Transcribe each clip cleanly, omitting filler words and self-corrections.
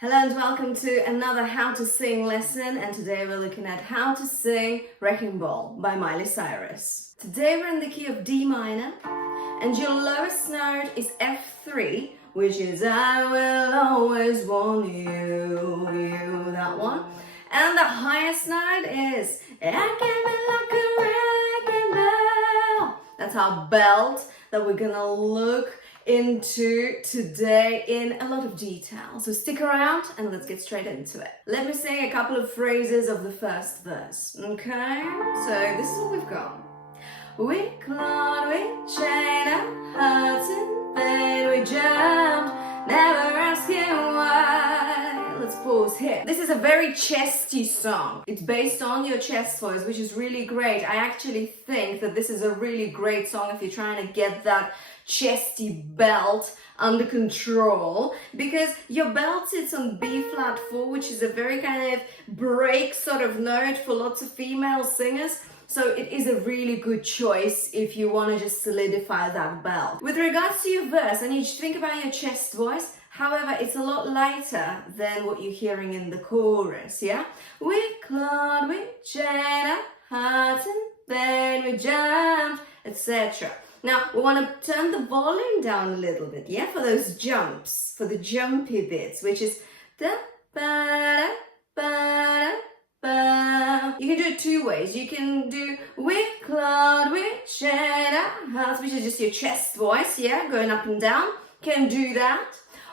Hello and welcome to another How to Sing lesson, and today we're looking at how to sing Wrecking Ball by Miley Cyrus. Today we're in the key of D minor and your lowest note is F3, which is I will always want you, that one. And the highest note is I can be like a wrecking ball. That's our belt that we're gonna look into today in a lot of detail. So stick around and let's get straight into it. Let me sing a couple of phrases of the first verse, okay? So this is what we've got. We clawed, we chained our hearts in vain, we jumped, never asking why. Let's pause here. This is a very chesty song. It's based on your chest voice, which is really great. I actually think that this is a really great song if you're trying to get that chesty belt under control, because your belt sits on B flat 4, which is a very kind of break sort of note for lots of female singers. So it is a really good choice if you want to just solidify that belt. With regards to your verse, I need you to think about your chest voice. However, it's a lot lighter than what you're hearing in the chorus, yeah? We clawed, we chained our hearts and then we jumped, etc. Now, we want to turn the volume down a little bit, yeah, for those jumps, for the jumpy bits, which is da ba da ba da ba. You can do it two ways. You can do we clawed, we chained our hearts, which is just your chest voice, yeah, going up and down. Can do that.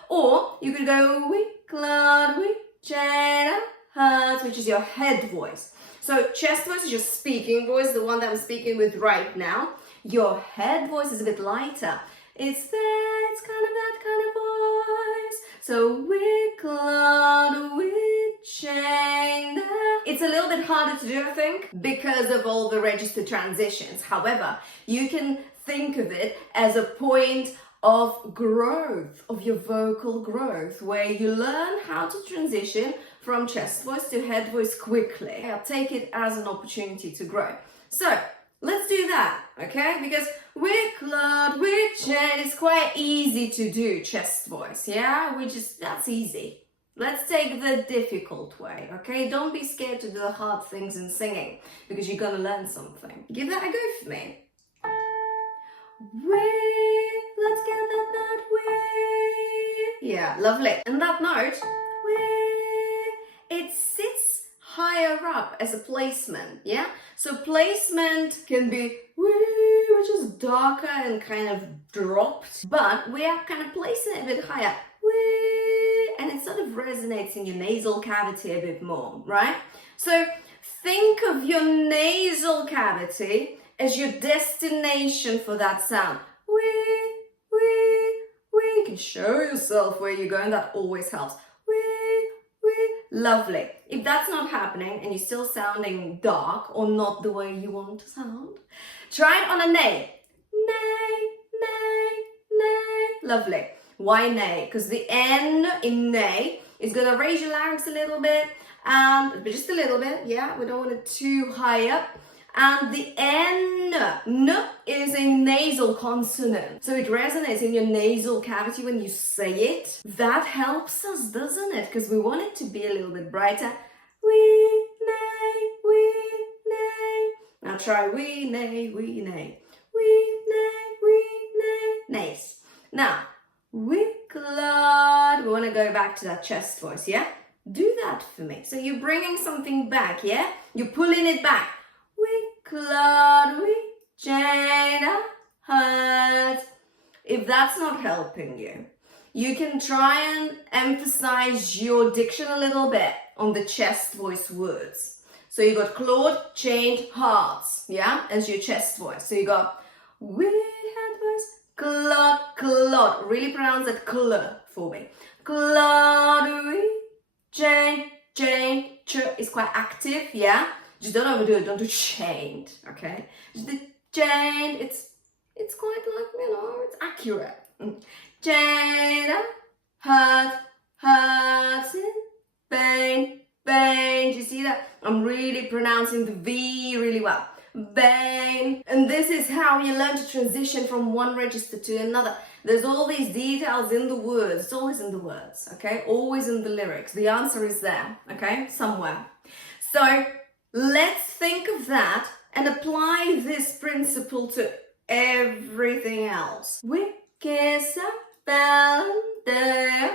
Or you could go we clawed, we chained our hearts, which is your head voice. So chest voice is your speaking voice, the one that I'm speaking with right now. Your head voice is a bit lighter. It's kind of that kind of voice. So we clawed, we chained. It's a little bit harder to do, I think, because of all the register transitions. However, you can think of it as a point of growth, of your vocal growth, where you learn how to transition from chest voice to head voice quickly. I'll take it as an opportunity to grow. So let's do that, okay? Because we clawed, we chained, it's quite easy to do chest voice, yeah? That's easy. Let's take the difficult way, okay? Don't be scared to do the hard things in singing, because you're gonna learn something. Give that a go for me. Let's get that note, yeah, lovely. And that note, it sits higher up as a placement, yeah? So placement can be which is darker and kind of dropped, but we are kind of placing it a bit higher, and it sort of resonates in your nasal cavity a bit more, right? So think of your nasal cavity as your destination for that sound. You can show yourself where you're going, that always helps. Lovely. If that's not happening and you're still sounding dark or not the way you want to sound, try it on a nay. Nay, nay, nay. Lovely. Why nay? Because the N in nay is going to raise your larynx a little bit, but just a little bit, yeah? We don't want it too high up. And the N is a nasal consonant. So it resonates in your nasal cavity when you say it. That helps us, doesn't it? Because we want it to be a little bit brighter. We, nay, we, nay. Now try we, nay, we, nay. We, nay, we, nay. Nice. Now, we clawed. We want to go back to that chest voice, yeah? Do that for me. So you're bringing something back, yeah? You're pulling it back. We clawed, we chained our hearts. If that's not helping you, you can try and emphasize your diction a little bit on the chest voice words. So you got clawed, chained, hearts, yeah, as your chest voice. So you got we head voice, clawed, clawed. Really pronounce that cl for me. Clawed, we chained, chained. Ch is quite active, yeah. Just don't overdo it, don't do chained, okay? Just the chained, it's quite like, it's accurate. Chained, hearts in vain, vain. Do you see that? I'm really pronouncing the V really well. bane. And this is how you learn to transition from one register to another. There's all these details in the words. It's always in the words, okay? Always in the lyrics. The answer is there, okay? Somewhere. So let's think of that and apply this principle to everything else.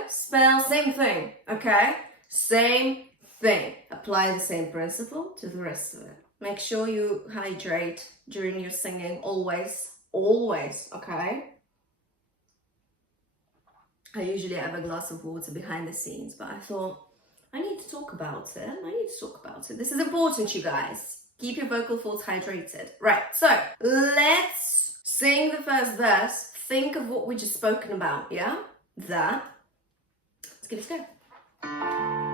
Spell, same thing, okay? Same thing. Apply the same principle to the rest of it. Make sure you hydrate during your singing, always, okay? I usually have a glass of water behind the scenes, but I thought, I need to talk about it. This is important, you guys. Keep your vocal folds hydrated. Right, so let's sing the first verse. Think of what we just spoken about, yeah? That. Let's give it a go.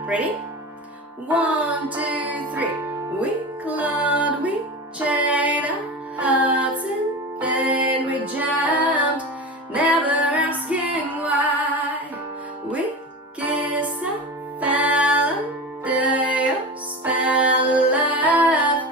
Ready? 1, 2, 3. We clawed, we chained our hearts and then we jumped, never asking why. We kissed and fell under your spell of love.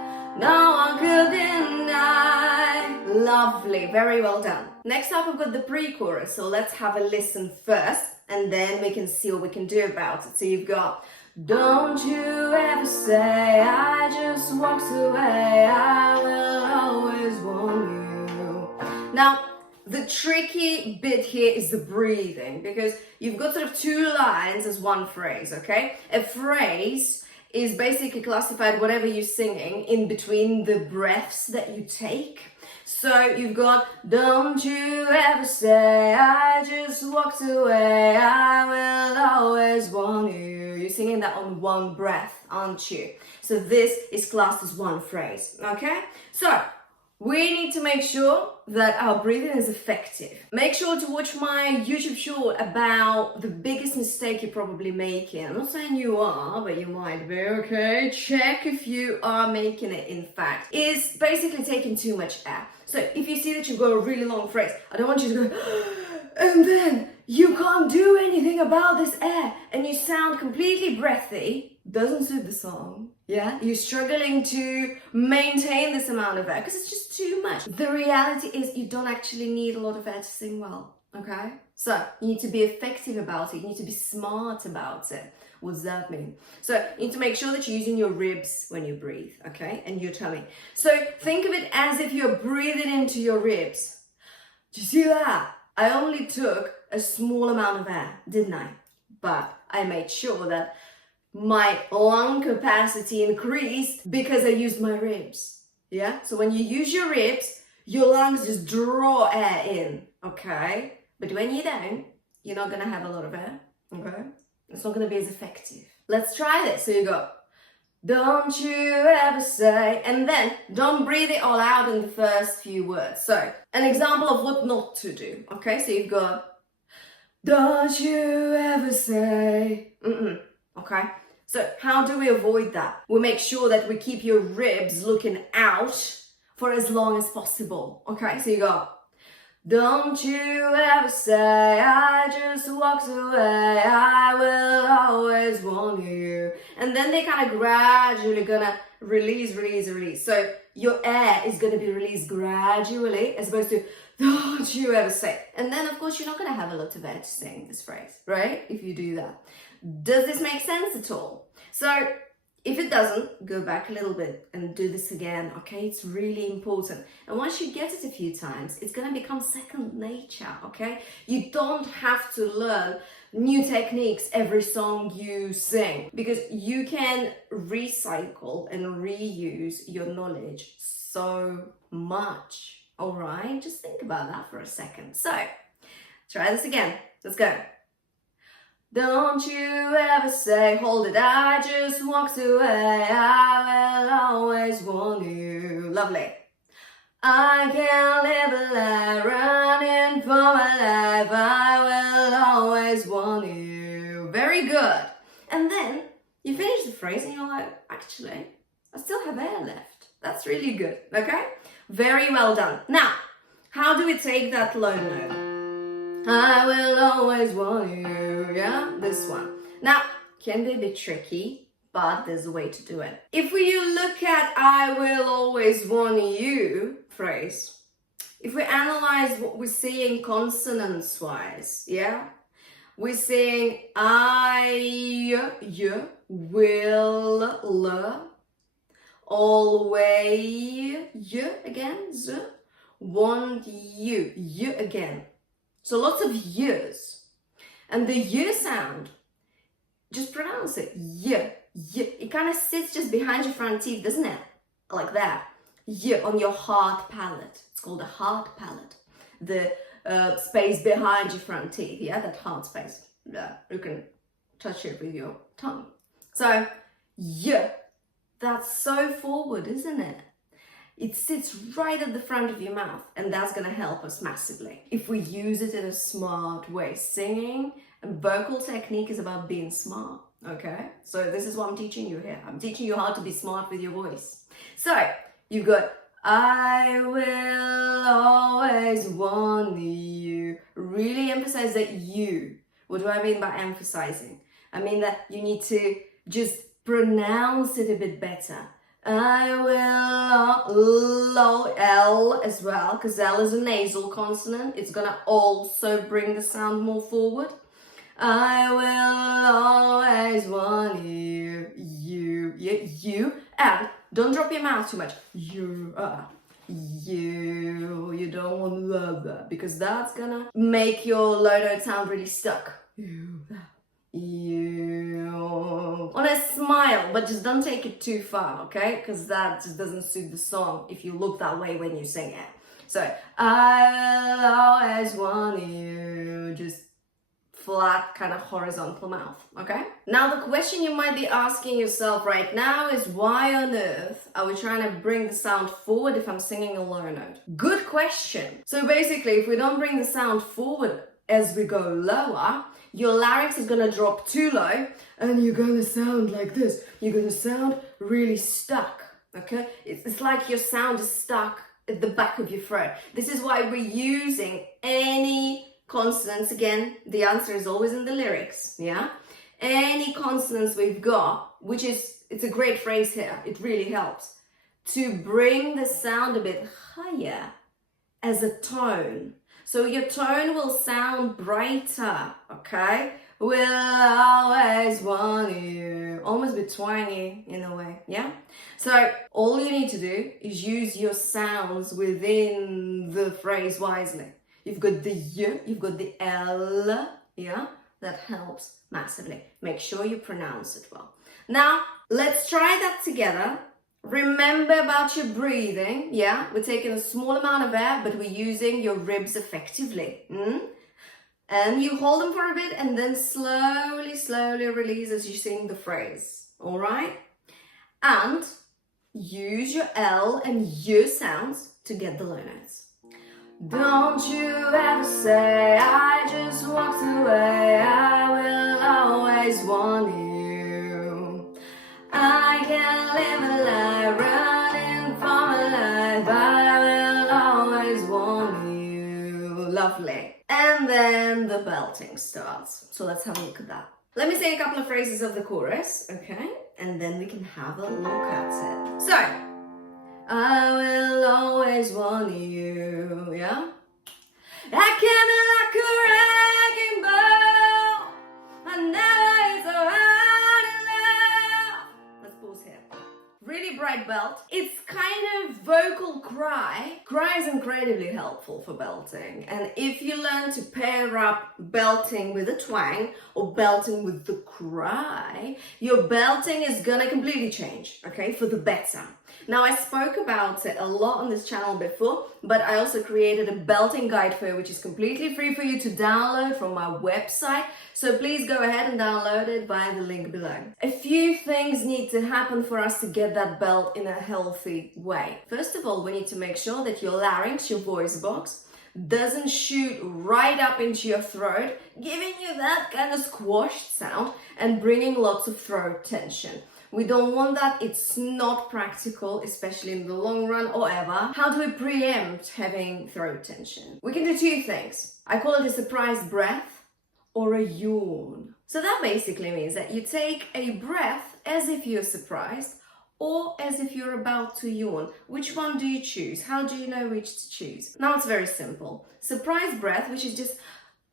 No one could deny. Lovely, very well done. Next up, we've got the pre-chorus, so let's have a listen first, and then we can see what we can do about it. So you've got, don't you ever say I just walked away, I will always want you. Now, the tricky bit here is the breathing, because you've got sort of two lines as one phrase, okay? A phrase is basically classified, whatever you're singing, in between the breaths that you take. So you've got, don't you ever say I just walked away, I will always want you. You're singing that on one breath, aren't you? So this is classed as one phrase, okay? So we need to make sure that our breathing is effective. Make sure to watch my YouTube short about the biggest mistake you're probably making. I'm not saying you are, but you might be, okay? Check if you are making it, in fact. Is basically taking too much air. So if you see that you've got a really long phrase, I don't want you to go, and then you can't do anything about this air, and you sound completely breathy. Doesn't suit the song. Yeah, you're struggling to maintain this amount of air because it's just too much. The reality is you don't actually need a lot of air to sing well, okay? So you need to be effective about it. You need to be smart about it. What does that mean? So you need to make sure that you're using your ribs when you breathe, okay? And your tummy. So think of it as if you're breathing into your ribs. Do you see that? I only took a small amount of air, didn't I? But I made sure that my lung capacity increased because I used my ribs. Yeah? So when you use your ribs, your lungs just draw air in, okay? But when you don't, you're not gonna have a lot of air, okay? It's not gonna be as effective. Let's try this. So you go, don't you ever say, and then don't breathe it all out in the first few words. So an example of what not to do, okay? So you've got, don't you ever say, okay? So how do we avoid that? We make sure that we keep your ribs looking out for as long as possible. Okay, so you go, don't you ever say I just walked away, I will always want you. And then they kind of gradually gonna release. So your air is gonna be released gradually as opposed to don't you ever say. And then of course you're not gonna have a lot of air to sing this phrase, right? If you do that. Does this make sense at all? So if it doesn't, go back a little bit and do this again, okay? It's really important. And once you get it a few times, it's gonna become second nature, okay? You don't have to learn new techniques every song you sing because you can recycle and reuse your knowledge so much, all right? Just think about that for a second. So, try this again. Let's go. Don't you ever say, hold it, I just walked away, I will always want you. Lovely. I can't live a life running for my life, I will always want you. Very good. And then you finish the phrase and you're like, actually, I still have air left. That's really good, okay? Very well done. Now, how do we take that low note? I will always want you, yeah? This one. Now, can be a bit tricky, but there's a way to do it. If we look at I will always want you phrase, if we analyze what we're seeing consonants-wise, yeah? We're saying I, y, will, always, y again, z, want you, y again. So lots of y's. And the y sound, just pronounce it, y, y. It kind of sits just behind your front teeth, doesn't it? Like that. Y on your hard palate. It's called a hard palate. The space behind your front teeth, yeah, that hard space. Yeah, you can touch it with your tongue. So, y, that's so forward, isn't it? It sits right at the front of your mouth, and that's gonna help us massively if we use it in a smart way. Singing and vocal technique is about being smart, okay? So this is what I'm teaching you here. I'm teaching you how to be smart with your voice. So, you've got I will always want you. Really emphasize that you. What do I mean by emphasizing? I mean that you need to just pronounce it a bit better. I will, L as well, because L is a nasal consonant. It's gonna also bring the sound more forward. I will always want you, you, and don't drop your mouth too much. You don't want that, because that's gonna make your low note sound really stuck. You. On a smile, but just don't take it too far, okay? Because that just doesn't suit the song if you look that way when you sing it. So, I will always want you, just flat, kind of horizontal mouth, okay? Now the question you might be asking yourself right now is, why on earth are we trying to bring the sound forward if I'm singing a low note? Good question. So basically, if we don't bring the sound forward as we go lower, your larynx is gonna drop too low and you're gonna sound like this. You're gonna sound really stuck, okay? It's like your sound is stuck at the back of your throat. This is why we're using any consonants. Again, the answer is always in the lyrics, yeah? Any consonants we've got, which is, it's a great phrase here, it really helps, to bring the sound a bit higher as a tone. So your tone will sound brighter, okay? Will always want you. Almost a bit twangy in a way, yeah? So all you need to do is use your sounds within the phrase wisely. You've got the y, you've got the L, yeah? That helps massively. Make sure you pronounce it well. Now, let's try that together. Remember about your breathing, yeah? We're taking a small amount of air, but we're using your ribs effectively. And you hold them for a bit and then slowly release as you sing the phrase, all right? And use your L and Y sounds to get the low notes. Don't you ever say, I just walked away, I will always want you. I can't live a life running for my life, I will always want you. Lovely. And then the belting starts. So let's have a look at that. Let me say a couple of phrases of the chorus, okay? And then we can have a look at it. So, I will always want you, yeah? I came in like a wrecking ball, I never hit so hard in love. Let's pause here. Really bright belt. It's kind of vocal cry. Cry is incredibly helpful for belting. And if you learn to pair up belting with a twang or belting with the cry, your belting is gonna completely change, okay, for the better. Now, I spoke about it a lot on this channel before, but I also created a belting guide for you, which is completely free for you to download from my website. So please go ahead and download it via the link below. A few things need to happen for us to get that belt in a healthy way. First of all, we need to make sure that your larynx, your voice box, doesn't shoot right up into your throat, giving you that kind of squashed sound and bringing lots of throat tension. We don't want that. It's not practical, especially in the long run or ever. How do we preempt having throat tension? We can do two things. I call it a surprise breath or a yawn. So that basically means that you take a breath as if you're surprised or as if you're about to yawn. Which one do you choose? How do you know which to choose? Now it's very simple. Surprise breath, which is just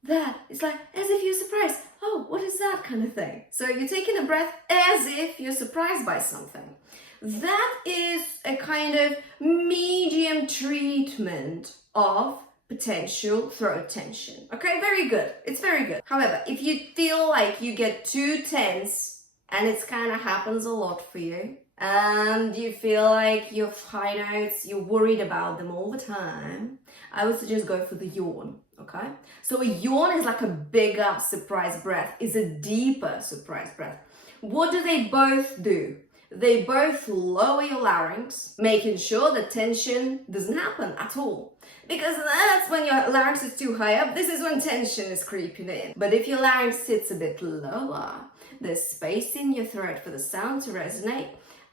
that. It's like as if you're surprised. Oh, what is that kind of thing? So you're taking a breath as if you're surprised by something. That is a kind of medium treatment of potential throat tension. Okay, very good. It's very good. However, if you feel like you get too tense, and it's kind of happens a lot for you, and you feel like your high notes, you're worried about them all the time, I would suggest go for the yawn. Okay, so a yawn is like a bigger surprise breath, is a deeper surprise breath. What do? They both lower your larynx, making sure that tension doesn't happen at all. Because that's when your larynx is too high up, this is when tension is creeping in. But if your larynx sits a bit lower, there's space in your throat for the sound to resonate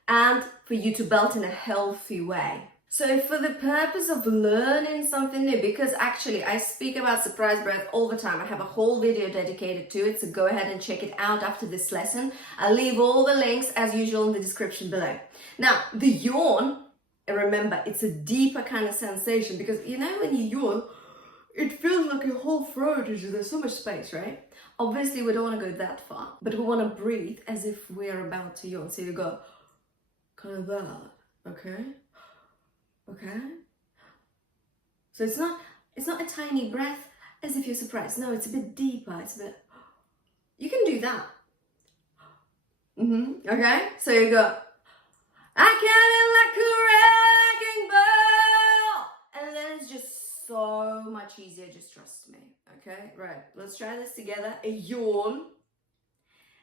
and for you to belt in a healthy way. So for the purpose of learning something new, because actually I speak about surprise breath all the time. I have a whole video dedicated to it, so go ahead and check it out after this lesson. I'll leave all the links as usual in the description below. Now, the yawn, remember, it's a deeper kind of sensation because you know when you yawn, it feels like your whole throat is, there's so much space, right? Obviously we don't want to go that far, but we want to breathe as if we're about to yawn. So you go kind of that, okay? Okay, so it's not a tiny breath as if you're surprised. No, it's a bit deeper. It's a bit. You can do that. Okay, so you go. I can like a wrecking ball, and then it's just so much easier. Just trust me. Okay, right. Let's try this together. A yawn.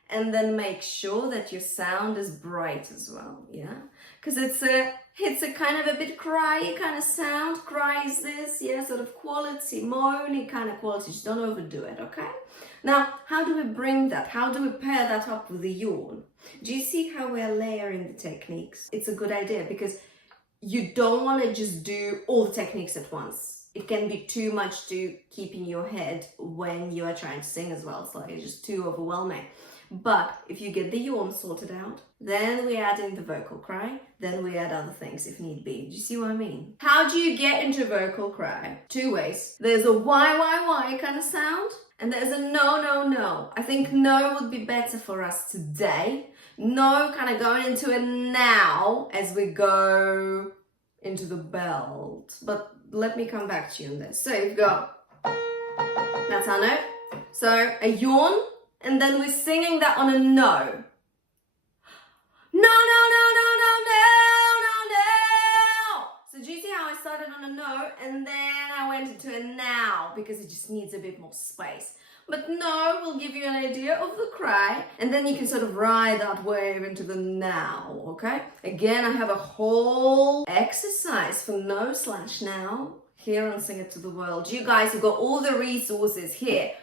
And then make sure that your sound is bright as well, yeah? Because it's a kind of a bit cryy kind of sound. Cry is this, yeah, sort of quality, moany kind of quality. Just don't overdo it, okay? Now, how do we bring that? How do we pair that up with the yawn? Do you see how we're layering the techniques? It's a good idea because you don't want to just do all the techniques at once. It can be too much to keep in your head when you are trying to sing as well. It's like it's just too overwhelming. But if you get the yawn sorted out, then we add in the vocal cry, then we add other things if need be. Do you see what I mean? How do you get into vocal cry? Two ways. There's a why kind of sound, and there's a no. I think no would be better for us today. No kind of going into a now as we go into the belt. But let me come back to you on this. So you've got, that's our note. So a yawn, and then we're singing that on a no. No. So do you see how I started on a no and then I went into a now because it just needs a bit more space. But no will give you an idea of the cry and then you can sort of ride that wave into the now, okay? Again, I have a whole exercise for no/now here on Sing It to the World. You guys have got all the resources here.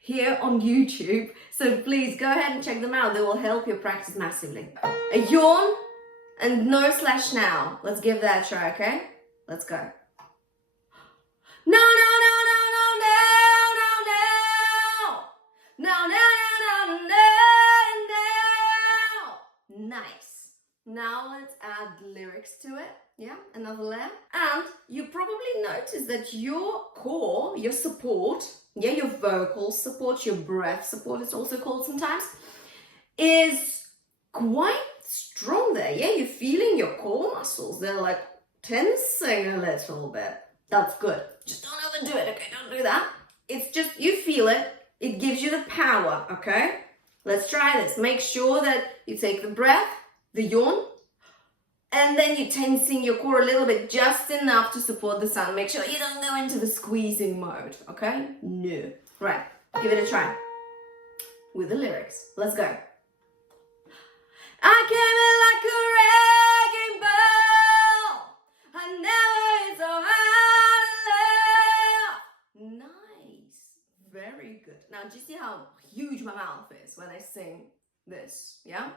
Here on YouTube, so please go ahead and check them out. They will help you practice massively. A yawn and no/now. Let's give that a try, okay? Let's go. No. Nice. Now let's add lyrics to it. Yeah, another layer. And you probably notice that your core, your support, yeah, your vocal support, your breath support, it's also called sometimes, is quite strong there. Yeah, you're feeling your core muscles. They're like tensing a little bit. That's good. Just don't overdo it, okay? Don't do that. It's just, you feel it. It gives you the power, okay? Let's try this. Make sure that you take the breath, the yawn, and then you're tensing your core a little bit, just enough to support the sound. Make sure you don't go into the squeezing mode, okay? No. Right, give it a try. With the lyrics. Let's go. I came in like a wrecking ball. I never hit so hard to love. Nice. Very good. Now, do you see how huge my mouth is when I sing this? Yeah?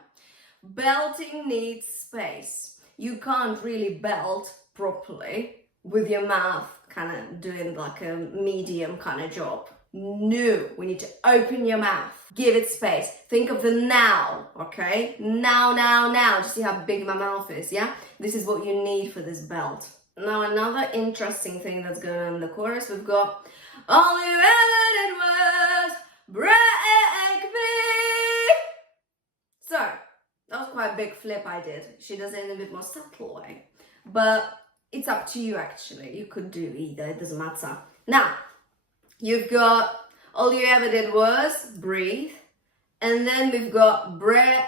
Belting needs space. You can't really belt properly with your mouth kind of doing like a medium kind of job. Nu. We need to open your mouth. Give it space. Think of the now, okay? Now, now, now. Just see how big my mouth is, yeah? This is what you need for this belt. Now, another interesting thing that's going on in the chorus, we've got, all you ever did was break me. So, that was quite a big flip I did. She does it in a bit more subtle way. But it's up to you, actually. You could do either. It doesn't matter. Now, you've got, all you ever did was breathe. And then we've got break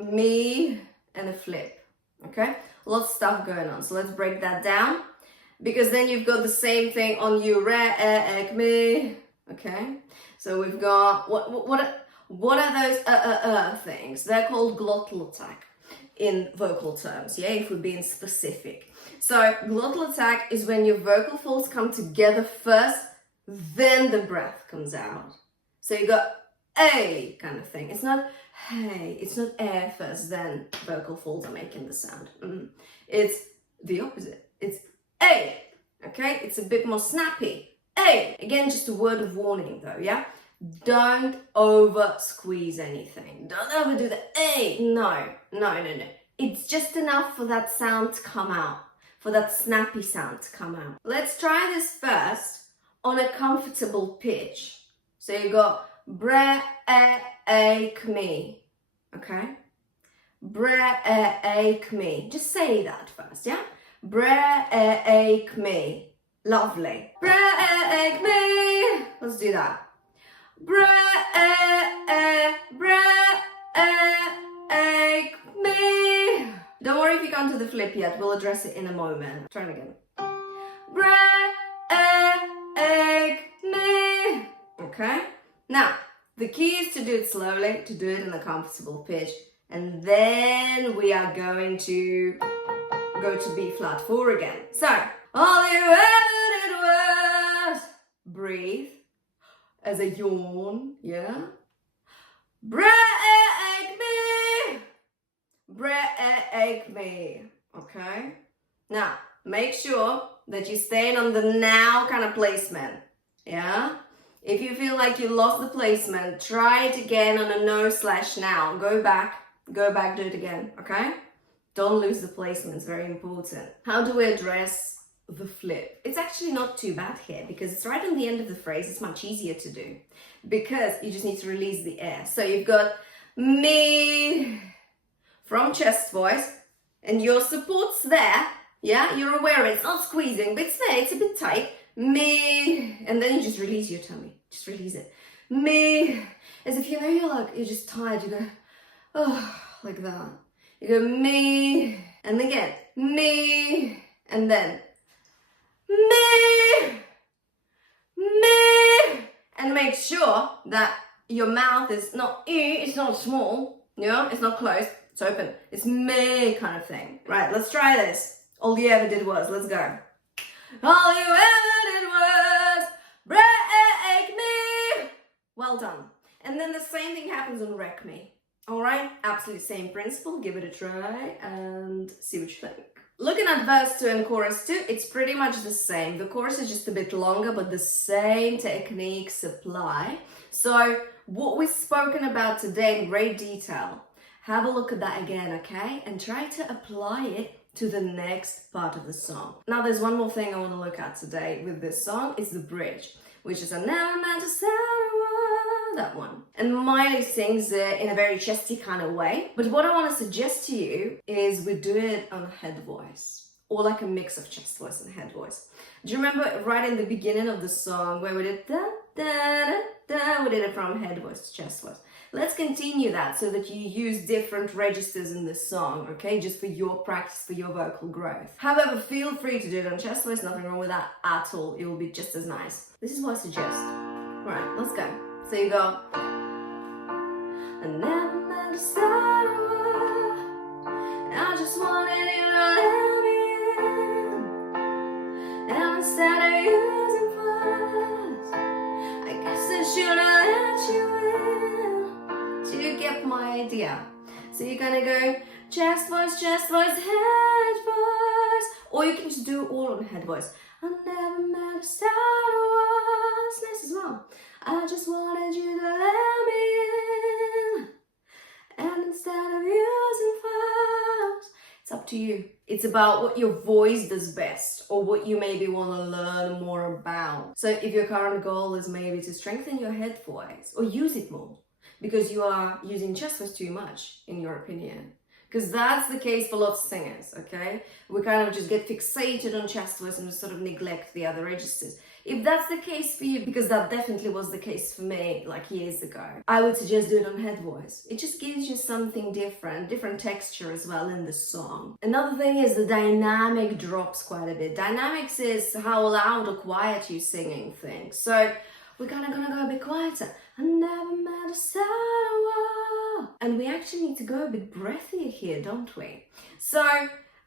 me and a flip. Okay? Lots of stuff going on. So let's break that down. Because then you've got the same thing on you. Break me. Okay? So we've got, what are those things? They're called glottal attack in vocal terms, yeah, if we're being specific. So glottal attack is when your vocal folds come together first, then the breath comes out. So you got a kind of thing. It's not hey, it's not air first, then vocal folds are making the sound. It's the opposite. It's a, okay? It's a bit more snappy. A. Again, just a word of warning though, yeah? Don't over squeeze anything. Don't overdo the A. No. It's just enough for that sound to come out, for that snappy sound to come out. Let's try this first on a comfortable pitch. So you got break me, okay? Break me. Just say that first, yeah? Break me. Lovely. Break me. Let's do that. Break me. Don't worry if you can't do the flip yet. We'll address it in a moment. Try it again. Break me. Okay? Now, the key is to do it slowly, to do it in a comfortable pitch. And then we are going to go to B flat 4 again. So, all you ever did was breathe. As a yawn, yeah? Break me, okay? Now, make sure that you're staying on the now kind of placement, yeah? If you feel like you lost the placement, try it again on a no/now. Go back, do it again, okay? Don't lose the placement, it's very important. How do we address the flip? It's actually not too bad here because it's right on the end of the phrase. It's much easier to do because you just need to release the air. So you've got me from chest voice and your support's there, yeah? You're aware it's not squeezing, but it's there, it's a bit tight. Me, and then you just release your tummy. Just release it. Me, as if you know you're just tired. You go, oh, like that. You go me, and again, me, and then me, and make sure that your mouth is not it's not small, you know, it's not closed, it's open. It's me kind of thing. Right, let's try this. All you ever did was, let's go. All you ever did was break me. Well done. And then the same thing happens on wreck me. All right, absolutely same principle. Give it a try and see what you think. Looking at verse 2 and chorus 2, it's pretty much the same. The chorus is just a bit longer, but the same techniques apply. So what we've spoken about today in great detail, have a look at that again, okay? And try to apply it to the next part of the song. Now there's one more thing I want to look at today with this song, is the bridge, which is a never meant to sound that one. And Miley sings it in a very chesty kind of way. But what I want to suggest to you is we do it on head voice, or like a mix of chest voice and head voice. Do you remember right in the beginning of the song where we did da da da da, we did it from head voice to chest voice. Let's continue that so that you use different registers in this song, okay? Just for your practice, for your vocal growth. However, feel free to do it on chest voice, nothing wrong with that at all. It will be just as nice. This is what I suggest. All right, let's go. So you go. I never meant to start a war. I just wanted you to let me in. And instead of using force, I guess I should have let you in. Do you get my idea? So you're gonna go chest voice, head voice. Or you can just do it all on head voice. I never meant to start a war. This is well. I just wanted you to let me in, and instead of using force, it's up to you. It's about what your voice does best, or what you maybe want to learn more about. So if your current goal is maybe to strengthen your head voice, or use it more, because you are using chest voice too much, in your opinion. Because that's the case for lots of singers, okay? We kind of just get fixated on chest voice and just sort of neglect the other registers. If that's the case for you, because that definitely was the case for me like years ago, I would suggest do it on head voice. It just gives you something different texture as well in the song. Another thing is the dynamic drops quite a bit. Dynamics is how loud or quiet you're singing things. So we're kind of gonna go a bit quieter. I never met a sorrow. And we actually need to go a bit breathier here, don't we? So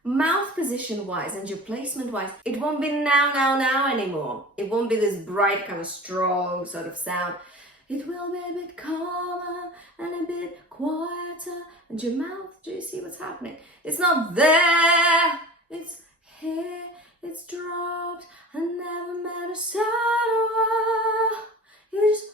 mouth position wise and your placement wise, it won't be now anymore. It won't be this bright kind of strong sort of sound. It will be a bit calmer and a bit quieter. And your mouth, do you see what's happening? It's not there, it's here, it's dropped. I never met a sorrow. You just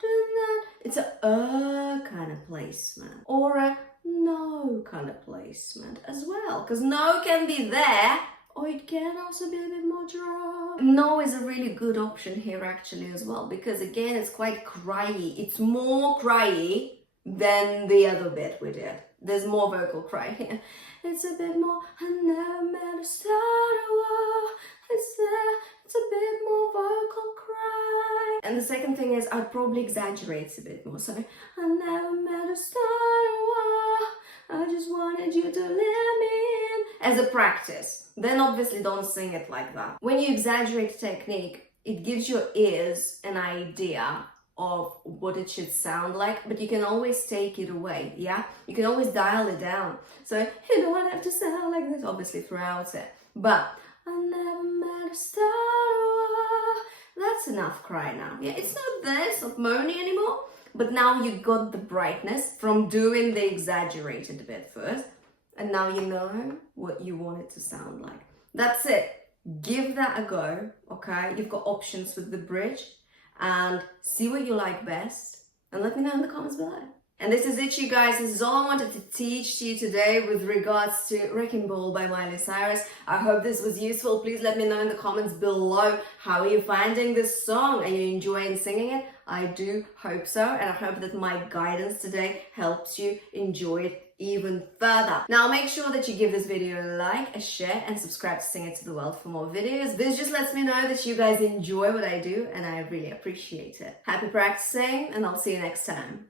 doing that. It's a kind of placement, or a no kind of placement as well, because no can be there, or it can also be a bit more dry. No is a really good option here actually as well, because again it's quite cryy. It's more cryy than the other bit we did. There's more vocal cry here. It's a bit more, I never met a sorrow. It's there, it's a bit more vocal cry. And the second thing is I'd probably exaggerate a bit more. So I never met a sorrow. I just wanted you to let me in. As a practice. Then obviously don't sing it like that. When you exaggerate technique, it gives your ears an idea of what it should sound like, but you can always take it away, yeah? You can always dial it down. So you don't have to sound like this, obviously, throughout it. But I never met a sorrow. That's enough cry now. Yeah, it's not there, it's not moany anymore, but now you got the brightness from doing the exaggerated bit first, and now you know what you want it to sound like. That's it. Give that a go, okay? You've got options with the bridge, and see what you like best, and let me know in the comments below. And this is it, you guys. This is all I wanted to teach to you today with regards to Wrecking Ball by Miley Cyrus. I hope this was useful. Please let me know in the comments below, how are you finding this song? Are you enjoying singing it? I do hope so, and I hope that my guidance today helps you enjoy it even further. Now make sure that you give this video a like, a share, and subscribe to Sing It to the World for more videos. This just lets me know that you guys enjoy what I do, and I really appreciate it. Happy practicing, and I'll see you next time.